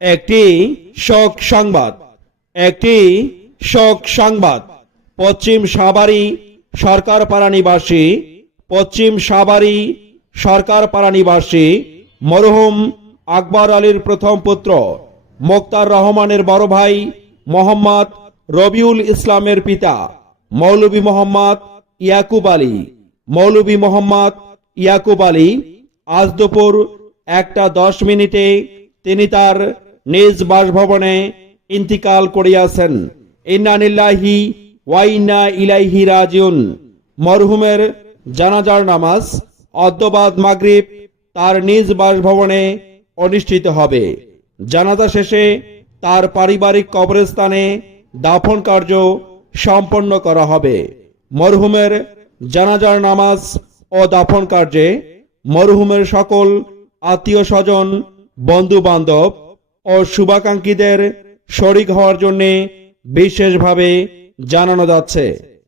একটি শোক সংবাদ, একটি শোক সংবাদ। পশ্চিম সাভারি সরকারপাড়া নিবাসী, পশ্চিম সাভারি সরকারপাড়া নিবাসী মরহুম আকবর আলীর প্রথম পুত্র মোক্তার রহমানের বড় ভাই মোহাম্মদ রবিউল ইসলামের পিতা মৌলভী মোহাম্মদ ইয়াকুব আলী, মৌলভী মোহাম্মদ ইয়াকুব আলী আজ দুপুর 1:10 তিনি তার নিজ বাসভবনে ইন্তিকাল করিয়াছেন। ইন্না লিল্লাহি ওয়া ইন্না ইলাইহি রাজিউন। মরহুমের জানাজার নামাজ অদ্যবাদ মাগরিব তার নিজ বাসভবনে অনুষ্ঠিত হবে। জানাজা শেষে তার পারিবারিক কবরস্থানে দাফন কার্য সম্পন্ন করা হবে। মরহুমের জানাজার নামাজ ও দাফন কার্যে মরহুমের সকল আত্মীয় স্বজন, বন্ধু বান্ধব ও শুভাকাঙ্ক্ষীদের শরীক হওয়ার জন্য বিশেষভাবে জানানো যাচ্ছে।